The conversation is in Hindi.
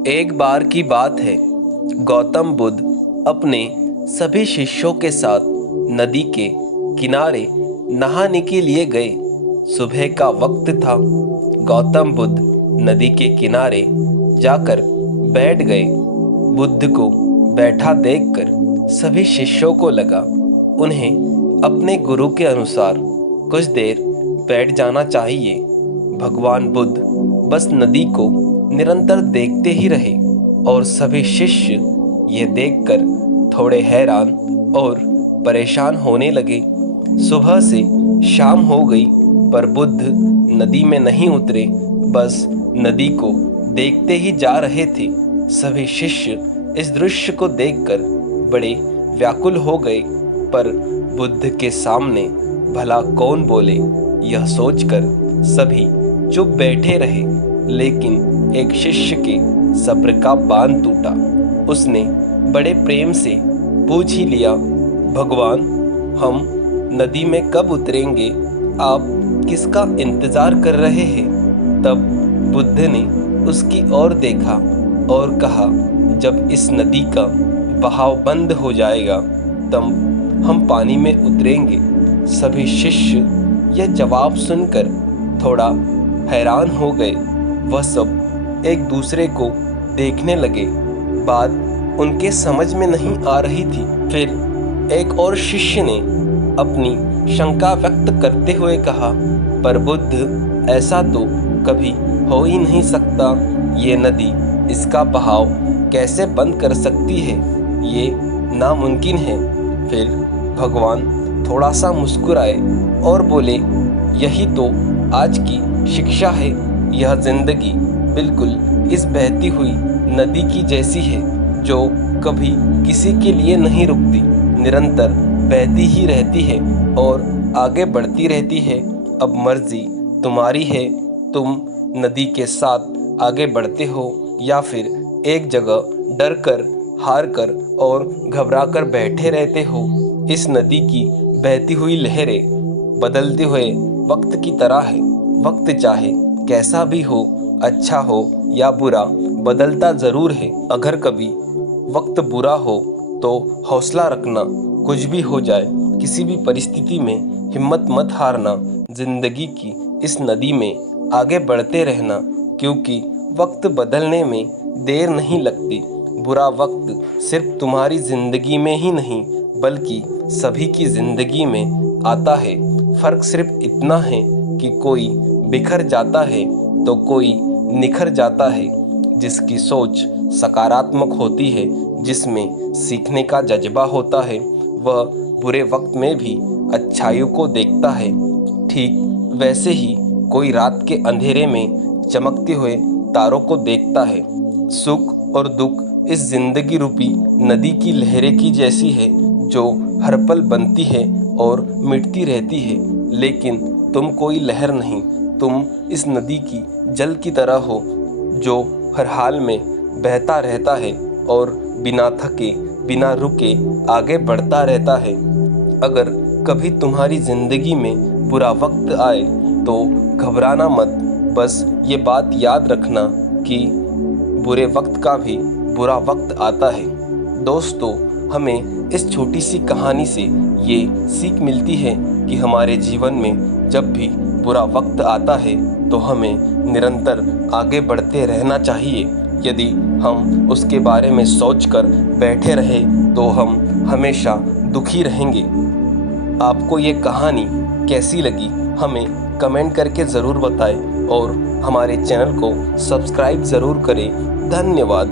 एक बार की बात है। गौतम बुद्ध अपने सभी शिष्यों के साथ नदी के किनारे नहाने के लिए गए। सुबह का वक्त था। गौतम बुद्ध नदी के किनारे जाकर बैठ गए। बुद्ध को बैठा देखकर सभी शिष्यों को लगा उन्हें अपने गुरु के अनुसार कुछ देर बैठ जाना चाहिए। भगवान बुद्ध बस नदी को निरंतर देखते ही रहे और सभी शिष्य ये देखकर थोड़े हैरान और परेशान होने लगे। सुबह से शाम हो गई पर बुद्ध नदी में नहीं उतरे, बस नदी को देखते ही जा रहे थे। सभी शिष्य इस दृश्य को देखकर बड़े व्याकुल हो गए, पर बुद्ध के सामने भला कौन बोले, यह सोचकर सभी चुप बैठे रहे। लेकिन एक शिष्य के सब्र का बांध टूटा। उसने बड़े प्रेम से पूछ ही लिया, भगवान, हम नदी में कब उतरेंगे? आप किसका इंतजार कर रहे हैं? तब बुद्ध ने उसकी ओर देखा और कहा, जब इस नदी का बहाव बंद हो जाएगा तब हम पानी में उतरेंगे। सभी शिष्य यह जवाब सुनकर थोड़ा हैरान हो गए। वह सब एक दूसरे को देखने लगे। बात उनके समझ में नहीं आ रही थी। फिर एक और शिष्य ने अपनी शंका व्यक्त करते हुए कहा, पर बुद्ध, ऐसा तो कभी हो ही नहीं सकता। ये नदी इसका बहाव कैसे बंद कर सकती है? ये नामुमकिन है। फिर भगवान थोड़ा सा मुस्कुराए और बोले, यही तो आज की शिक्षा है। यह जिंदगी बिल्कुल इस बहती हुई नदी की जैसी है, जो कभी किसी के लिए नहीं रुकती, निरंतर बहती ही रहती है और आगे बढ़ती रहती है। अब मर्जी तुम्हारी है, तुम नदी के साथ आगे बढ़ते हो या फिर एक जगह डर कर, हार कर और घबरा कर बैठे रहते हो। इस नदी की बहती हुई लहरें बदलते हुए वक्त की तरह है। वक्त चाहे कैसा भी हो, अच्छा हो या बुरा, बदलता ज़रूर है। अगर कभी वक्त बुरा हो तो हौसला रखना, कुछ भी हो जाए किसी भी परिस्थिति में हिम्मत मत हारना। जिंदगी की इस नदी में आगे बढ़ते रहना, क्योंकि वक्त बदलने में देर नहीं लगती। बुरा वक्त सिर्फ तुम्हारी ज़िंदगी में ही नहीं बल्कि सभी की ज़िंदगी में आता है। फ़र्क सिर्फ इतना है कि कोई बिखर जाता है तो कोई निखर जाता है। जिसकी सोच सकारात्मक होती है, जिसमें सीखने का जज्बा होता है, वह बुरे वक्त में भी अच्छाइयों को देखता है। ठीक वैसे ही कोई रात के अंधेरे में चमकते हुए तारों को देखता है। सुख और दुख इस जिंदगी रूपी नदी की लहरें की जैसी है, जो हर पल बनती है और मिटती रहती है। लेकिन तुम कोई लहर नहीं, तुम इस नदी की जल की तरह हो, जो हर हाल में बहता रहता है और बिना थके, बिना रुके आगे बढ़ता रहता है। अगर कभी तुम्हारी ज़िंदगी में बुरा वक्त आए तो घबराना मत। बस ये बात याद रखना कि बुरे वक्त का भी बुरा वक्त आता है। दोस्तों, हमें इस छोटी सी कहानी से ये सीख मिलती है कि हमारे जीवन में जब भी बुरा वक्त आता है तो हमें निरंतर आगे बढ़ते रहना चाहिए। यदि हम उसके बारे में सोचकर बैठे रहे तो हम हमेशा दुखी रहेंगे। आपको ये कहानी कैसी लगी हमें कमेंट करके ज़रूर बताएं और हमारे चैनल को सब्सक्राइब ज़रूर करें। धन्यवाद।